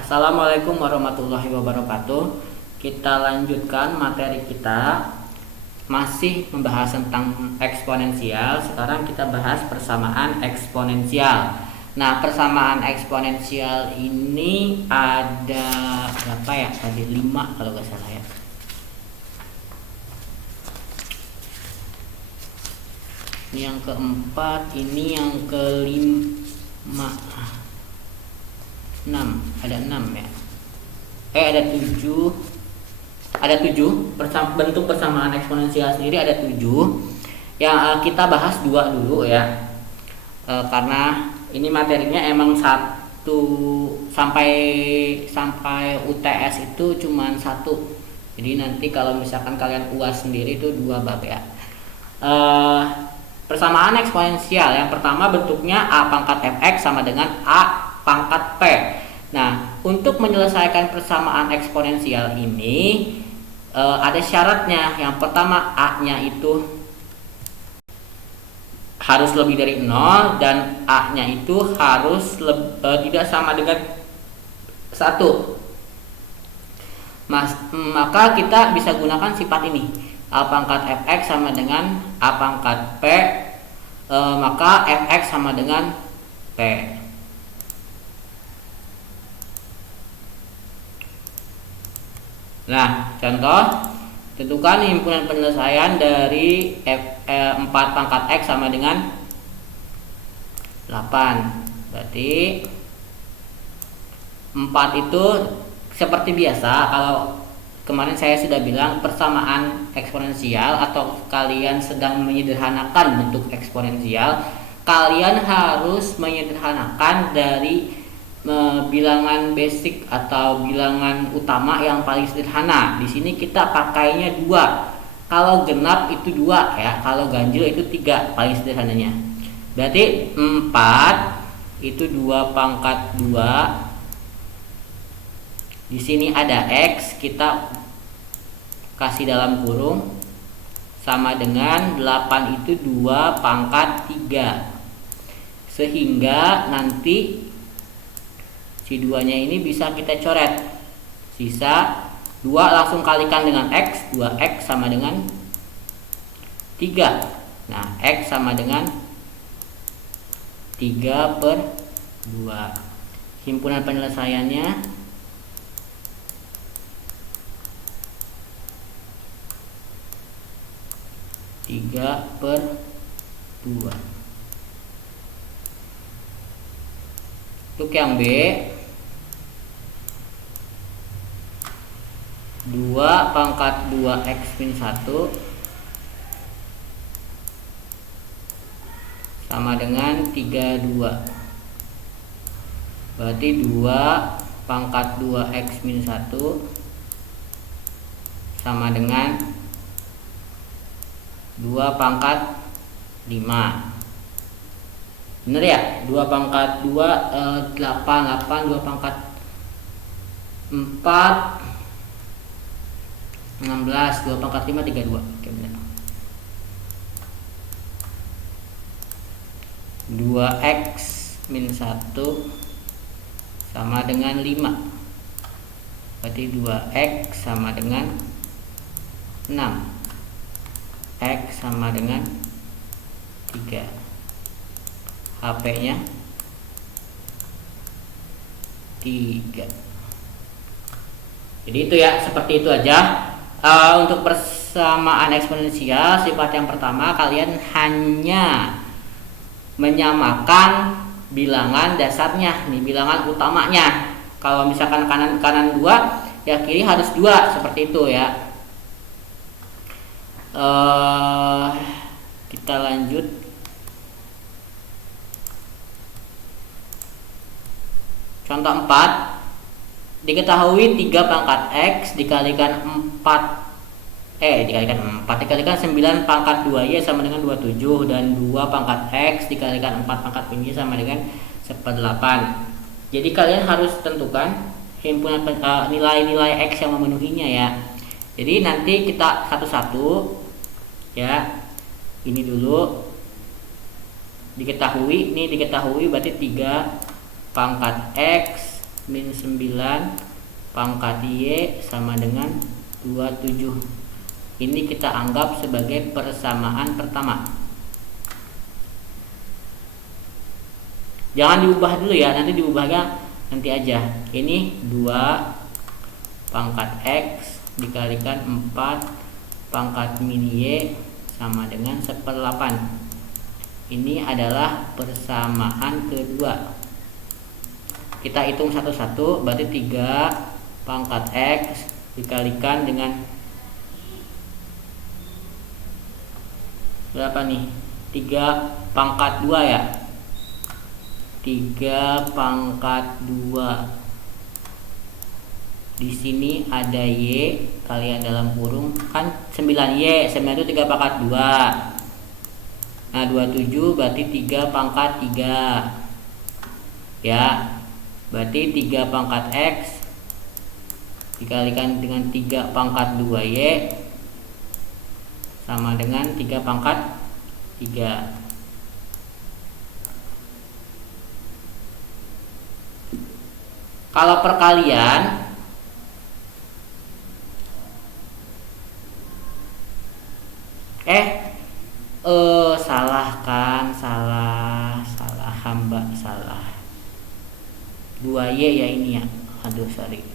Assalamualaikum warahmatullahi wabarakatuh. Kita lanjutkan materi kita, masih membahas tentang eksponensial. Sekarang kita bahas persamaan eksponensial. Nah, persamaan eksponensial ini ada berapa ya? Tadi 5 kalau nggak salah ya. Ini yang keempat, ini yang kelima. 6, ada 6 ya. Ada 7. Ada 7. Bentuk persamaan eksponensial sendiri ada 7. Yang kita bahas 2 dulu ya. Karena ini materinya emang 1 sampai UTS itu cuman 1. Jadi nanti kalau misalkan kalian UAS sendiri itu 2 bab ya. Persamaan eksponensial yang pertama bentuknya A pangkat fx sama dengan A pangkat P. Nah, untuk menyelesaikan persamaan eksponensial ini ada syaratnya. Yang pertama, A-nya itu harus lebih dari 0 dan A-nya itu harus tidak sama dengan 1. Maka kita bisa gunakan sifat ini. A pangkat fx sama dengan A pangkat P, maka fx sama dengan P. Nah, contoh, tentukan himpunan penyelesaian dari 4 pangkat X sama dengan 8. Berarti 4 itu seperti biasa. Kalau kemarin saya sudah bilang persamaan eksponensial atau kalian sedang menyederhanakan bentuk eksponensial, kalian harus menyederhanakan dari bilangan basic atau bilangan utama yang paling sederhana. Di sini kita pakainya 2. Kalau genap itu 2 ya, kalau ganjil itu 3 paling sederhananya. Berarti 4 itu 2 pangkat 2. Di sini ada X, kita kasih dalam kurung sama dengan 8 itu 2 pangkat 3. Sehingga nanti si 2-nya ini bisa kita coret. Sisa 2 langsung kalikan dengan X, 2X sama dengan 3. Nah, X sama dengan 3/2. Himpunan penyelesaiannya 3/2. Untuk yang B, 2 pangkat 2x min 1 sama dengan 32. Berarti 2 pangkat 2x min 1 sama dengan 2 pangkat 5. Bener ya? 2 pangkat 2 8, 2 pangkat 4 16, 2 pangkat 5 32. Oke, benar. 2x min 1 sama dengan 5. Berarti 2x sama dengan 6. X sama dengan 3. HP-nya 3. Jadi itu ya, seperti itu aja. Untuk persamaan eksponensial sifat yang pertama, kalian hanya menyamakan bilangan dasarnya, nih bilangan utamanya. Kalau misalkan kanan 2, ya kiri harus 2, seperti itu ya. Kita lanjut. Contoh 4. Diketahui 3 pangkat X dikalikan 9 pangkat 2Y sama dengan 27, dan 2 pangkat X dikalikan 4 pangkat Y sama dengan 1/8. Jadi kalian harus tentukan himpunan nilai-nilai X yang memenuhinya ya. Jadi nanti kita satu-satu ya. Ini dulu diketahui berarti 3 pangkat X min 9 pangkat Y sama dengan 27. Ini kita anggap sebagai persamaan pertama. Jangan diubah dulu ya, nanti diubahnya nanti aja. Ini 2 pangkat X dikalikan 4 pangkat min Y sama dengan 1/8. Ini adalah persamaan kedua. Kita hitung satu-satu, berarti 3 pangkat X dikalikan dengan berapa nih? 3 pangkat 2 ya. 3 pangkat 2. Di sini ada Y, kalian dalam kurung kan 9Y. 9 itu 3 pangkat 2. Nah, 27 berarti 3 pangkat 3. Ya. Berarti 3 pangkat X dikalikan dengan 3 pangkat 2Y sama dengan 3 pangkat 3. Kalau perkalian salah kan? Salah hamba, salah. 2Y ya ini ya. Aduh, sorry.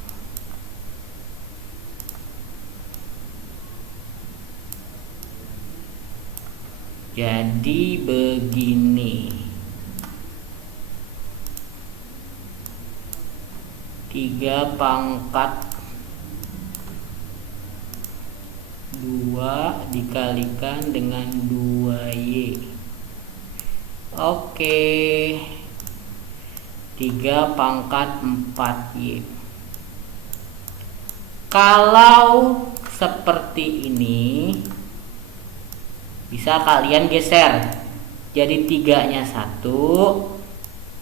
Jadi begini. 3 pangkat 2 dikalikan dengan 2Y. Oke. 3 pangkat 4Y. Kalau seperti ini bisa kalian geser. Jadi 3-nya 1,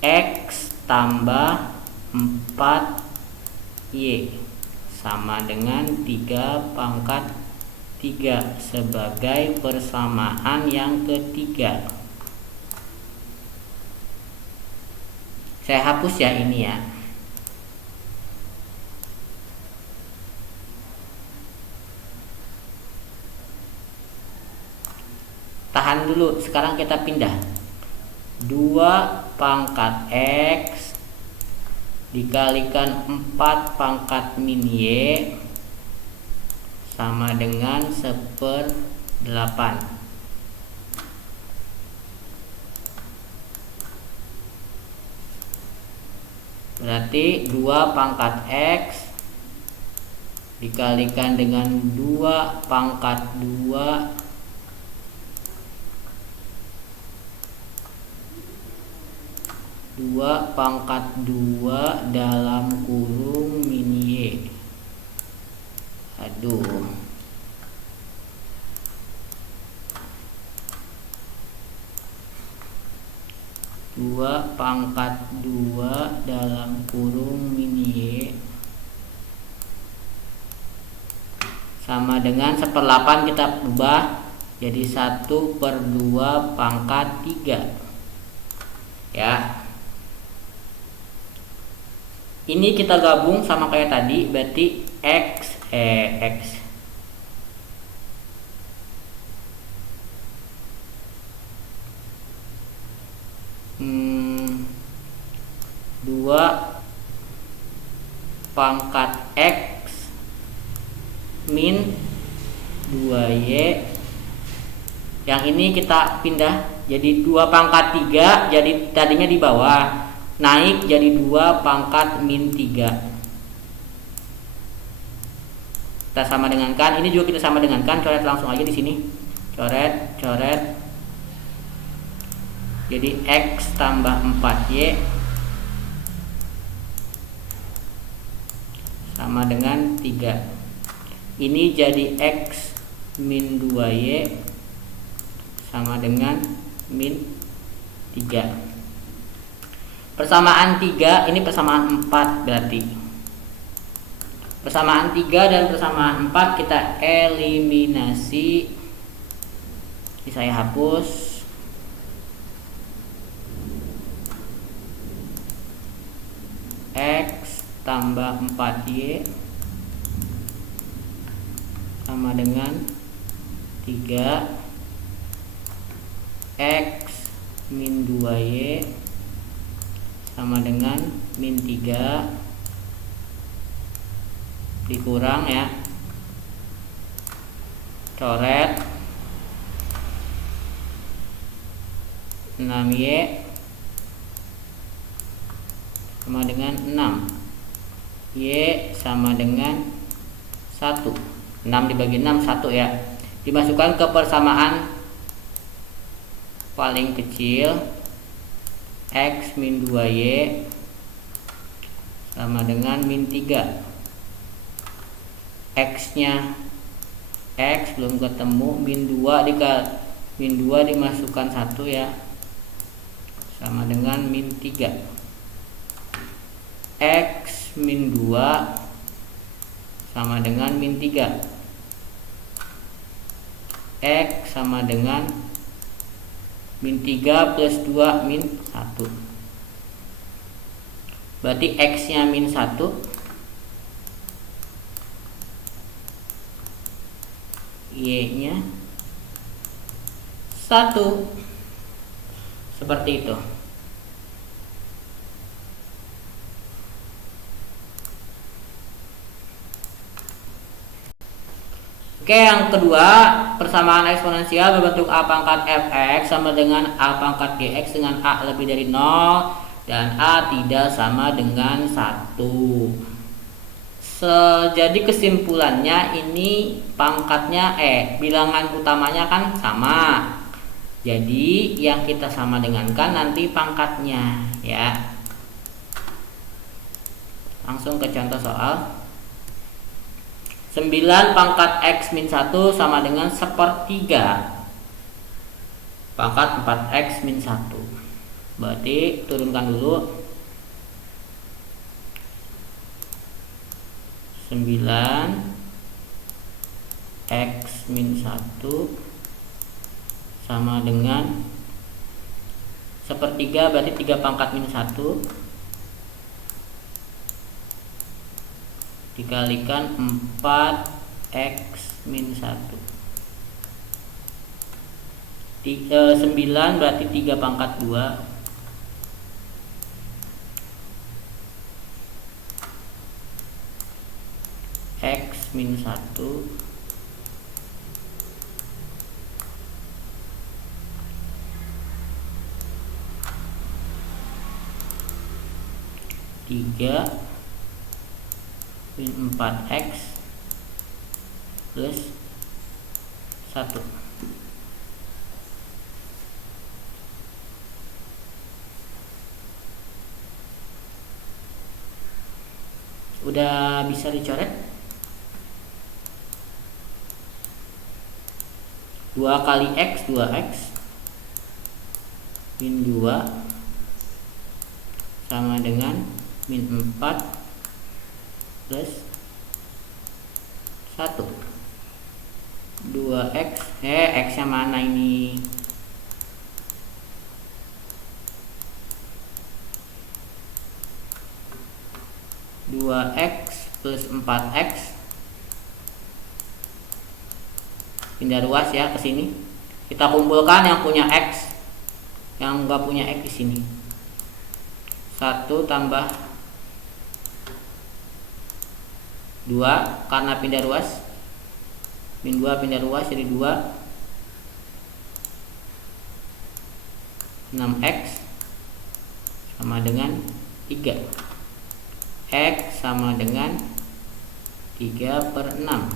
X tambah 4Y sama dengan 3 pangkat 3 sebagai persamaan yang ketiga. Saya hapus ya ini ya. Tahan dulu, sekarang kita pindah. 2 pangkat X dikalikan 4 pangkat min Y sama dengan 1/8. Berarti 2 pangkat X dikalikan dengan 2 pangkat 2 2 pangkat 2 dalam kurung min Y. Aduh. Dua pangkat 2 dalam kurung min Y sama dengan 1/8, kita ubah jadi 1/2 pangkat 3 ya. Ini kita gabung sama kayak tadi, berarti X 2 pangkat X min 2Y. Yang ini kita pindah jadi 2 pangkat 3, jadi tadinya di bawah, naik jadi 2 pangkat min 3. Kita sama dengankan, ini juga kita sama dengankan, coret langsung aja di sini. Coret. Jadi X tambah 4Y sama dengan 3. Ini jadi X min 2Y sama dengan min 3. Persamaan 3, ini persamaan 4 berarti. Persamaan 3 dan persamaan 4 kita eliminasi. Ini saya hapus. X tambah 4Y sama dengan 3. X min 2Y sama dengan min 3 dikurang ya, coret 6Y sama dengan 6. Y sama dengan 1. 6 dibagi 6 1 ya. Dimasukkan ke persamaan paling kecil. X min 2Y sama dengan min 3. X nya X belum ketemu, min 2 dimasukkan 1 ya, sama dengan min 3. X min 2 sama dengan min 3. X sama dengan min 3 plus 2 min 1. Berarti X nya min 1, Y nya 1. Seperti itu. Oke, yang kedua, persamaan eksponensial berbentuk A pangkat fx sama dengan A pangkat gx dengan A lebih dari 0 dan A tidak sama dengan 1. Jadi kesimpulannya ini pangkatnya bilangan utamanya kan sama. Jadi yang kita sama dengankan nanti pangkatnya ya. Langsung ke contoh soal. 9 pangkat X min 1 sama dengan 1/3 pangkat 4X min 1. Berarti turunkan dulu. 9 X min 1 sama dengan 1/3, berarti 3 pangkat min 1 dikalikan 4X min 1. 9 berarti 3 pangkat 2 X min 1 3 min 4X plus 1. Udah bisa dicoret. 2 kali X 2X min 2 sama dengan min 4 plus 1. 2X X nya mana ini? Dua X plus 4X pindah ruas ya ke sini. Kita kumpulkan yang punya X, yang enggak punya X di sini. 1 tambah 2 karena pindah ruas, min 2 pindah ruas jadi 2. 6X sama dengan 3. X sama dengan 3/6.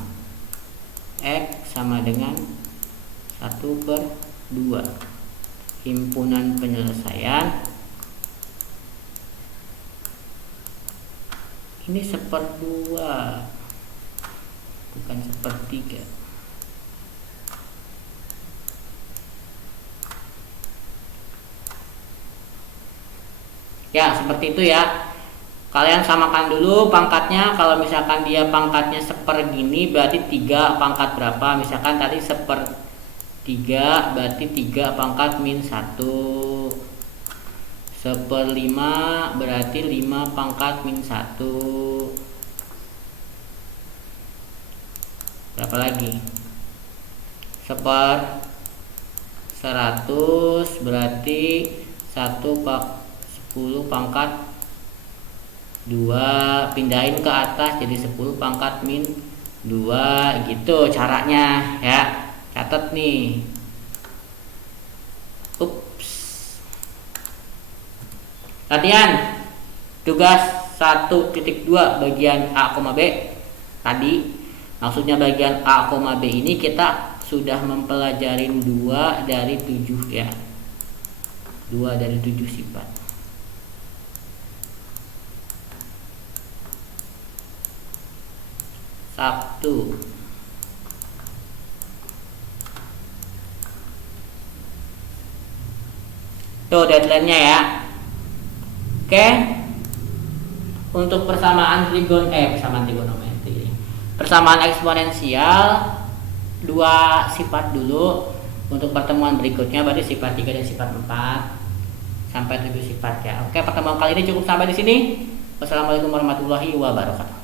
X sama dengan 1/2. Himpunan penyelesaian ini 1/2 bukan 1/3. Ya seperti itu ya. Kalian samakan dulu pangkatnya. Kalau misalkan dia pangkatnya sepergini berarti 3 pangkat berapa. Misalkan tadi 1/3 berarti 3 pangkat min 1. 1/5 berarti 5 pangkat min 1. Berapa lagi? 100 berarti 10 pangkat 2, pindahin ke atas jadi 10 pangkat min 2 gitu caranya ya. Catat nih. Ups. Latihan tugas 1.2 bagian A, B tadi. Maksudnya bagian A, B ini kita sudah mempelajari 2 dari 7 ya. 2 dari 7 sifat. Sabtu. Tuh deadline-nya ya. Oke. Untuk persamaan trigonometri. Persamaan eksponensial 2 sifat dulu. Untuk pertemuan berikutnya berarti sifat 3 dan sifat 4 sampai 7 sifat ya. Oke, pertemuan kali ini cukup sampai di sini. Wassalamualaikum warahmatullahi wabarakatuh.